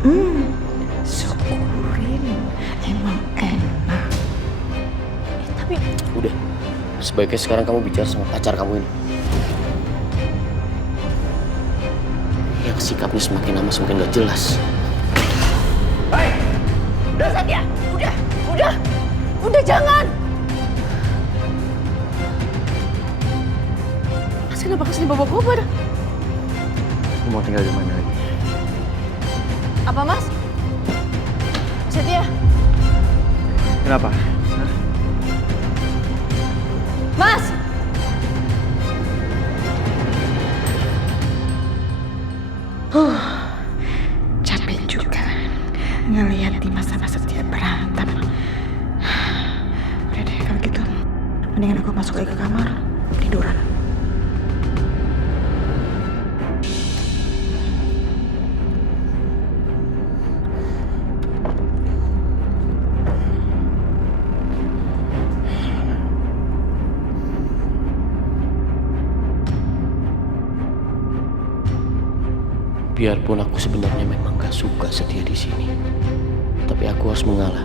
Hmm, syukurin, emang enak. Tapi Udah, sebaiknya sekarang kamu bicara sama pacar kamu ini. Yang sikapnya semakin lama semakin gak jelas. udah Satya, udah jangan. Mas kenapa kesini bawa koper? Kamu mau tinggal di mana lagi? Apa Mas? Satya, Kenapa? Mas. Capek juga ngelihat Dimas sama Setia berantem. Udah deh kalau gitu, mendingan aku masuk aja ke kamar tiduran. Biarpun aku sebenarnya memang gak suka Setia di sini, tapi aku harus mengalah.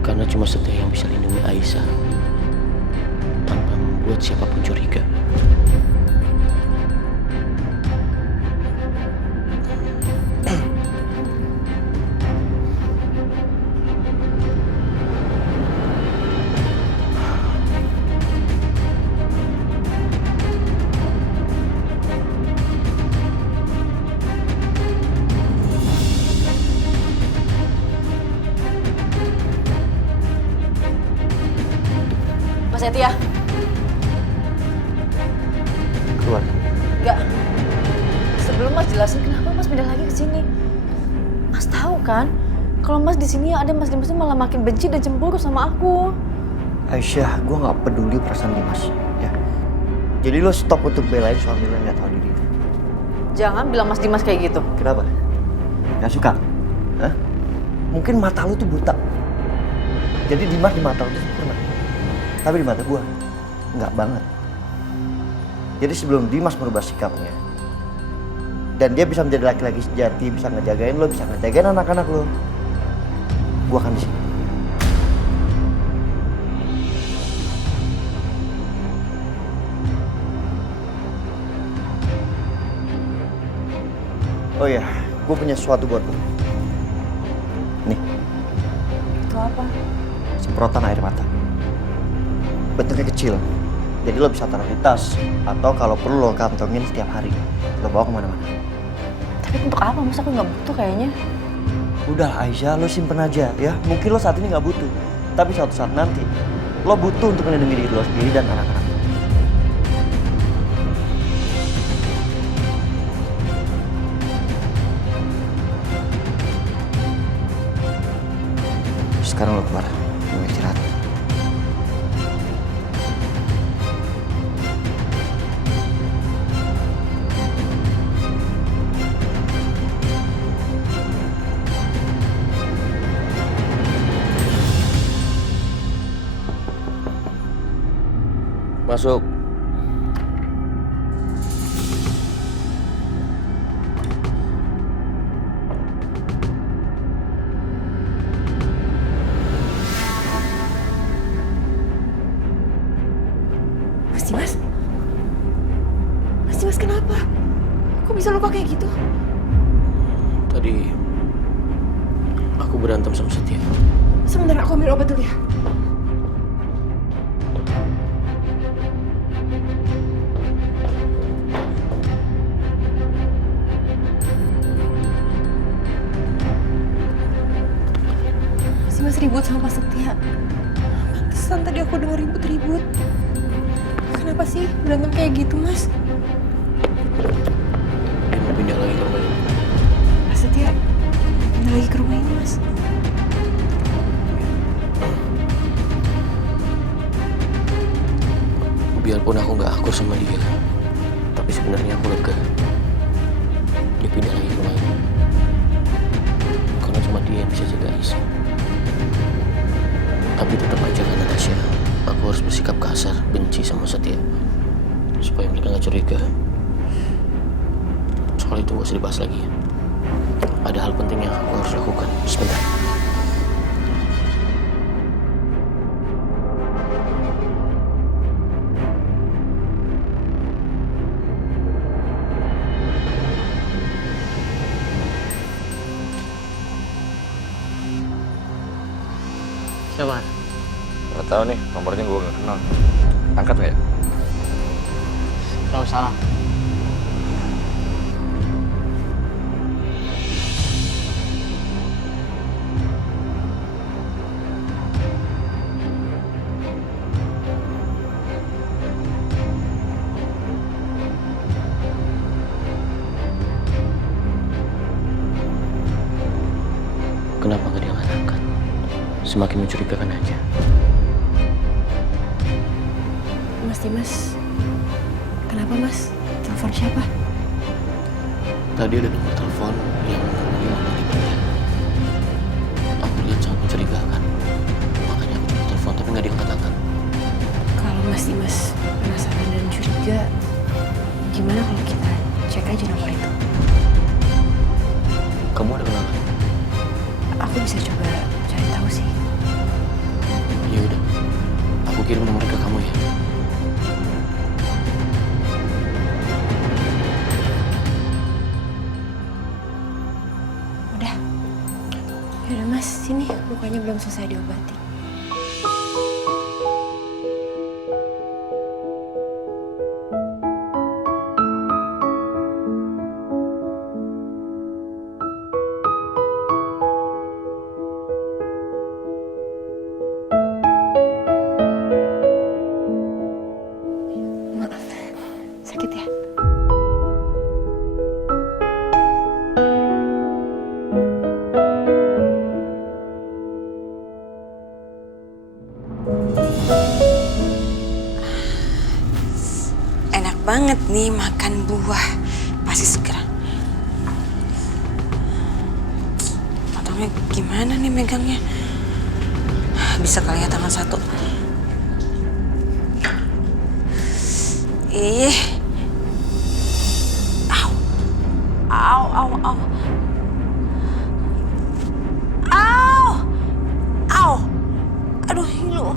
Karena cuma Setia yang bisa lindungi Aisyah tanpa membuat siapapun curiga. Mas Satya. Keluar. Enggak. Sebelum Mas jelasin kenapa Mas pindah lagi ke sini. Mas tahu kan, kalau Mas di sini ada Mas Dimas malah makin benci dan cemburu sama aku. Aisyah, gue gak peduli perasaan Dimas, ya. Jadi lo stop untuk belain suami lo yang gak tahu diri. Jangan bilang Mas Dimas kayak gitu. Kenapa? Gak suka? Hah? Mungkin mata lo tuh buta. Jadi Dimas di mata lo tuh sempurna. Tapi di mata gue, nggak banget. Jadi sebelum Dimas merubah sikapnya, dan dia bisa menjadi laki-laki sejati, bisa ngejagain lo, bisa ngejagain anak-anak lo, gue akan di sini. Oh iya, gue punya sesuatu buat lo. Nih, Itu apa? semprotan air mata. Bentuknya kecil, jadi lo bisa taruh di tas, atau kalau perlu lo kantongin setiap hari. Lo bawa kemana-mana. Tapi untuk apa Mas? Aku nggak butuh kayaknya. Udah Aisyah, lo simpen aja ya. Mungkin lo saat ini nggak butuh, tapi suatu saat nanti lo butuh untuk melindungi diri lo sendiri dan anak-anak. Sekarang lo keluar, lo istirahat. Masuk. Mas Dimas? Mas Dimas kenapa? Kok bisa luka kayak gitu? Tadi aku berantem sama Setia. Sebentar aku ambil obat dulu ya. Mas ribut sama Pak Setia. Pantesan tadi aku dengar ribut-ribut. Kenapa sih berantem kayak gitu, Mas? Dia mau pindah lagi ke rumah ini. Pak Setia pindah lagi ke rumah ini, Mas. Biarpun aku nggak akur sama dia, tapi sebenarnya aku lega. Dia pindah lagi ke rumah ini. Karena cuma dia yang bisa jaga Aisyah. Tapi tetap aja karena Tasya, aku harus bersikap kasar, benci sama Setia. Supaya mereka nggak curiga. Soal itu gak usah dibahas lagi ya. Ada hal penting yang aku harus lakukan. Sebentar. Siapa? Gak tau nih, nomornya gue gak kenal. Angkat gak ya? Gak usah lah. Kenapa gak diangkat-angkat? Semakin mencurigakan aja. Mas Dimas, kenapa Mas? Telepon siapa? Tadi ada nomor telepon yang bilang dari dia. Aku lihat sangat mencurigakan. Makanya aku coba telepon tapi nggak diangkat-angkat. Kalau Mas Dimas penasaran dan curiga, gimana kalau kita cek aja nomor itu? Kamu ada kenalan? Aku bisa coba cari tahu sih. Ya udah, aku kirim nomor ke kamu ya. Udah. Yaudah Mas, sini lukanya belum selesai diobati. Maaf, sakit ya? Enak banget nih makan buah. Pasti seger. Potongnya gimana nih megangnya? Bisa kali ya tangan satu. Ih. Au. Au, au, au. Au. Au. Aduh, Hilu.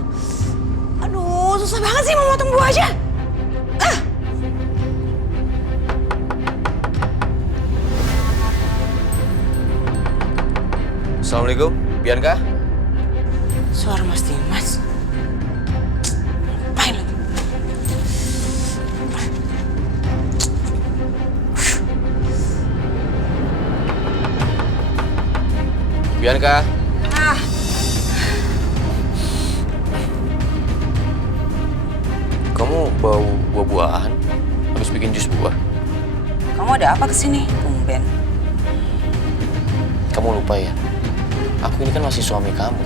Aduh, susah banget sih mau motong buah aja. Assalamualaikum, Bianca. Suara Mas Dimas. Ngapain lagi? Bianca. Ah, Kamu bau buah-buahan? Habis bikin jus buah? kamu ada apa kesini? Tumben. Kamu lupa ya? Aku ini kan masih suami kamu.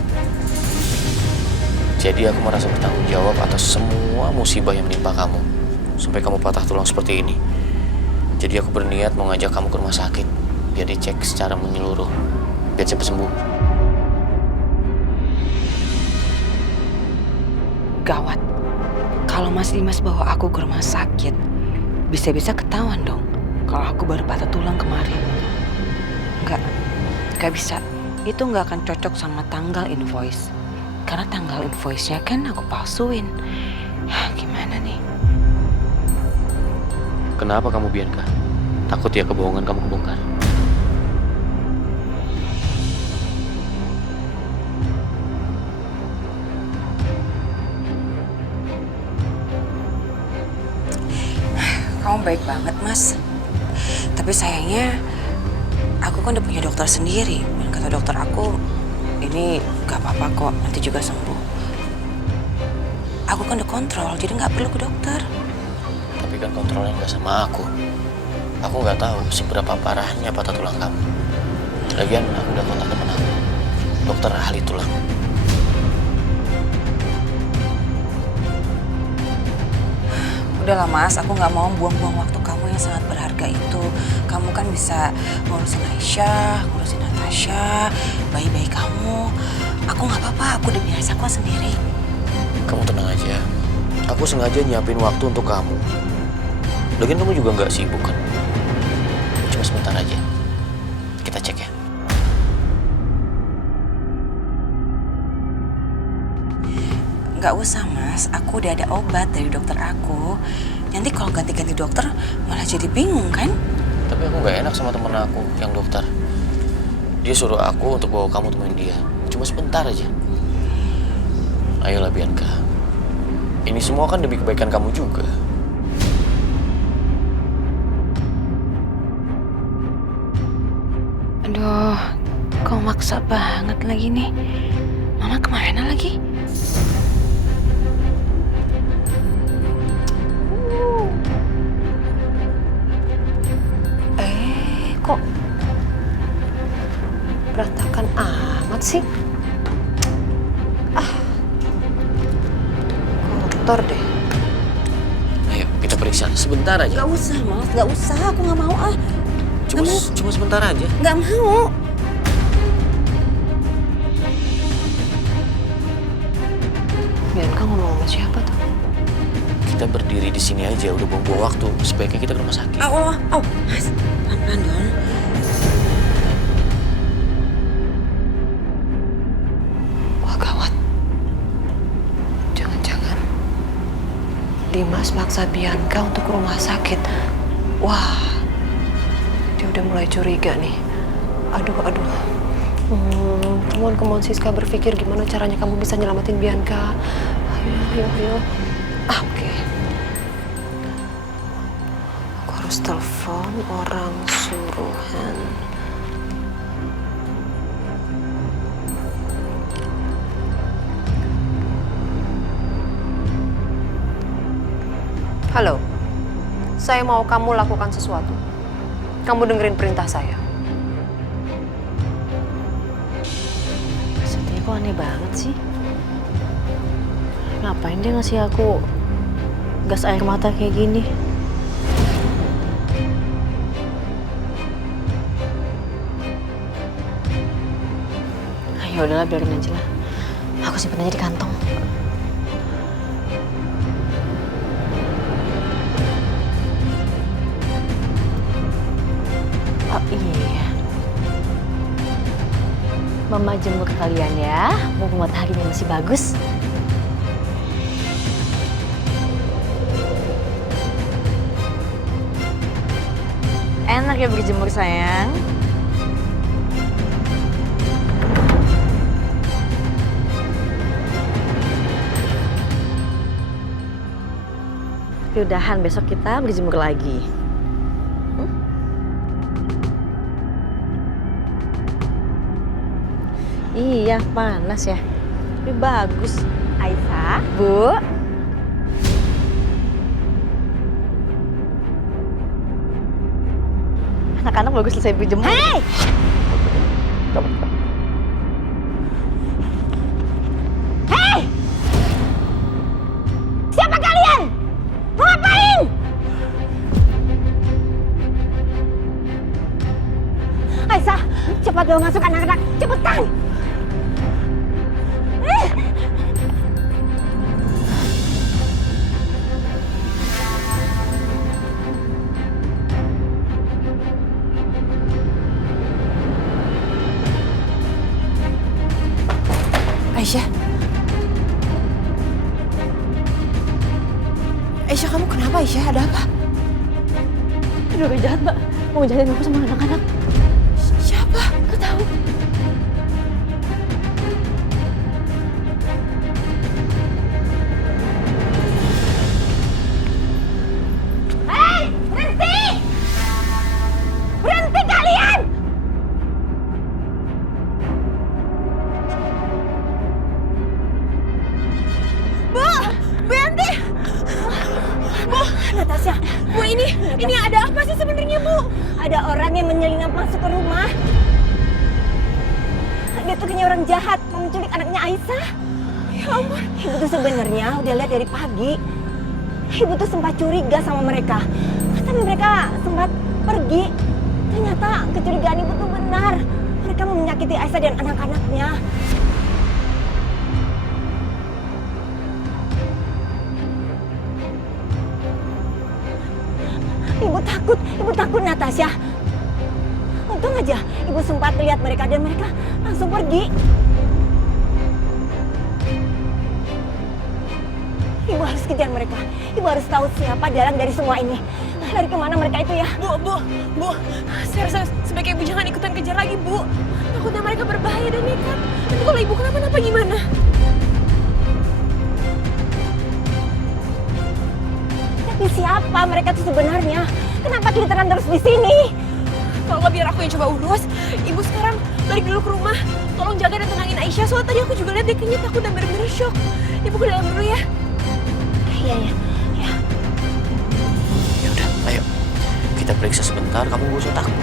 Jadi aku merasa bertanggung jawab atas semua musibah yang menimpa kamu. Sampai kamu patah tulang seperti ini. Jadi aku berniat mau ngajak kamu ke rumah sakit. Biar dicek secara menyeluruh. Biar cepat sembuh. Gawat. Kalau Mas Dimas bawa aku ke rumah sakit, bisa-bisa ketahuan dong kalau aku baru patah tulang kemarin. Nggak bisa. Itu nggak akan cocok sama tanggal invoice. Karena tanggal invoice-nya kan aku palsuin. Gimana nih? Kenapa kamu Bianca? Takut ya kebohongan kamu kebongkar? Kamu baik banget, Mas. Tapi sayangnya, aku kan udah punya dokter sendiri. Dan kata dokter aku, ini gak apa-apa kok, nanti juga sembuh. Aku kan udah kontrol, jadi gak perlu ke dokter. Tapi kan kontrolnya nggak sama aku. Aku nggak tahu seberapa parahnya patah tulang kamu. Lagian aku udah kontak temen aku, dokter ahli tulang. Udahlah Mas, aku nggak mau buang-buang waktu kamu yang sangat berharga itu. Kamu kan bisa ngurusin Aisyah, ngurusin Natasha, bayi-bayi kamu. Aku nggak apa-apa, aku udah biasa kok sendiri. Kamu tenang aja. Aku sengaja nyiapin waktu untuk kamu. Lagian kamu juga nggak sibuk kan? Cuma sebentar aja. Oke? kita cek ya. Nggak usah mas, aku udah ada obat dari dokter aku. Nanti kalau ganti-ganti dokter malah jadi bingung kan? Tapi aku nggak enak sama temen aku yang dokter. Dia suruh aku untuk bawa kamu temuin dia. Cuma sebentar aja. Ayolah Bianca. Ini semua kan demi kebaikan kamu juga. Aduh, kok maksa banget lagi nih. Mama kemana lagi? Kok berantakan amat sih? Kotor deh. Ayo kita periksa sebentar aja. Nggak usah mas, nggak usah. Aku nggak mau ah. Cuma sebentar aja. Nggak mau. Bianca ngomong sama siapa tuh? Kita berdiri di sini aja udah buang-buang waktu. Sebaiknya kita ke rumah sakit. Mas, pelan-pelan dong. Wah gawat. Jangan-jangan Dimas maksa Bianca untuk ke rumah sakit. Wah, dia udah mulai curiga nih. Aduh. Come on Siska, berpikir gimana caranya kamu bisa nyelamatin Bianca. Ayo. Oke. Aku harus telepon orang suruhan. Halo, saya mau kamu lakukan sesuatu. Kamu dengerin perintah saya. Setia kok aneh banget sih. Ngapain dia ngasih aku gas air mata kayak gini? Ya udahlah, biarin aja lah. Aku simpen aja di kantong. Oh iya. Mama jemur kalian ya. Mumpung mataharinya masih bagus. Enak ya berjemur sayang. Tapi udahan, besok kita berjemur lagi. Iya, panas ya. Tapi bagus. Aisyah, Bu. Anak-anak bagus selesai berjemur. Hei! Hei! Siapa kalian? Mau ngapain? Aisyah, cepat bawa masuk anak-anak. Cepetan! Aisyah, kamu kenapa Aisyah? Ada apa? Aduh, gak jahat, Mbak. Mau jahatin aku sama anak-anak. Siapa? Gak tahu. Hei, berhenti! Berhenti kalian! Bu, berhenti! Bu, Natasha, Bu, ini ada apa sih sebenarnya, Bu? Ada orang yang menyelinap masuk ke rumah. Dia tuh kayaknya orang jahat, mau menculik anaknya Aisyah. Ya ampun. Ibu tuh sebenarnya udah lihat dari pagi. Ibu tuh sempat curiga sama mereka. Tapi mereka sempat pergi. Ternyata kecurigaan ibu tuh benar. Mereka mau menyakiti Aisyah dan anak-anaknya. Ibu takut Natasha. Untung aja ibu sempat lihat mereka dan mereka langsung pergi. Ibu harus kejar mereka. Ibu harus tahu siapa dalang dari semua ini. Dari kemana mereka itu ya? Bu, saya rasa sebaiknya ibu jangan ikutan kejar lagi, Bu. Takutnya mereka berbahaya dan nekat. Nanti kalau ibu kenapa-napa gimana? Tapi siapa mereka itu sebenarnya? Kenapa kelihatan terus di sini? Kalau nggak biar aku yang coba urus. Ibu sekarang balik dulu ke rumah. Tolong jaga dan tenangin Aisyah. Soalnya tadi aku juga lihat dia kayaknya takut dan bener-bener shock. Ibu ke dalam dulu ya. Iya. Ya udah, ayo kita periksa sebentar. Kamu gak usah takut,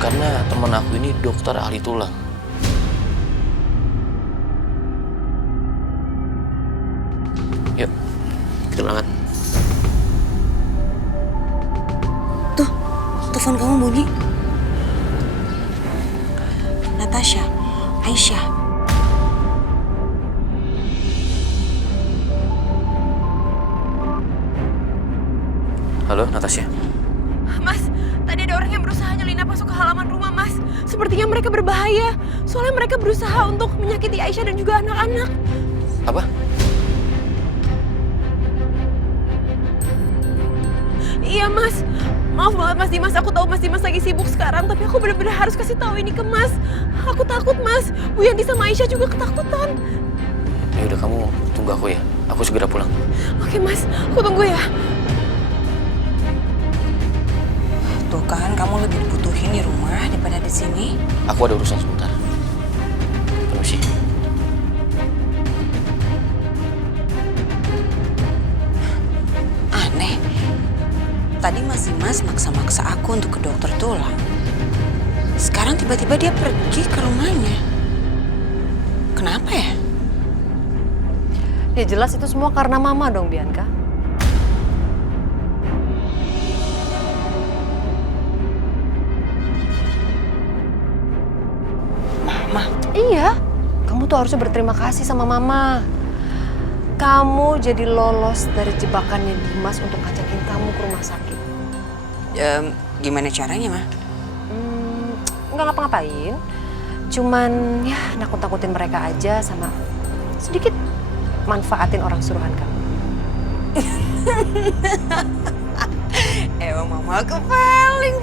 karena teman aku ini dokter ahli tulang. Yuk, kita berangkat. Tuh, telepon kamu bunyi. Natasha, Aisyah. Halo, Natasha. Mas, tadi ada orang yang berusaha nyelinap masuk ke halaman rumah, Mas. Sepertinya mereka berbahaya. Soalnya mereka berusaha untuk menyakiti Aisyah dan juga anak-anak. Apa? Iya, Mas. Maaf banget, Mas Dimas. Aku tahu Mas Dimas lagi sibuk sekarang, tapi aku benar-benar harus kasih tahu ini ke Mas. Aku takut, Mas. Bu Yanti sama Aisyah juga ketakutan. Ya udah, kamu tunggu aku ya. Aku segera pulang. Oke, Mas. Aku tunggu ya. Tuh kan, kamu lebih dibutuhin di rumah daripada di sini. Aku ada urusan sebentar. Permisi. Aneh. Tadi masih Mas maksa-maksa aku untuk ke dokter tulang. Sekarang tiba-tiba dia pergi ke rumahnya. Kenapa ya? Ya jelas itu semua karena Mama dong, Bianca. Mama. Iya, kamu tuh harusnya berterima kasih sama Mama. Kamu jadi lolos dari jebakannya Dimas untuk ngajakin kamu ke rumah sakit. Gimana caranya, Ma? Nggak ngapa-ngapain. Cuman ya nakut-nakutin mereka aja sama sedikit manfaatin orang suruhan kamu. Emang Mama aku paling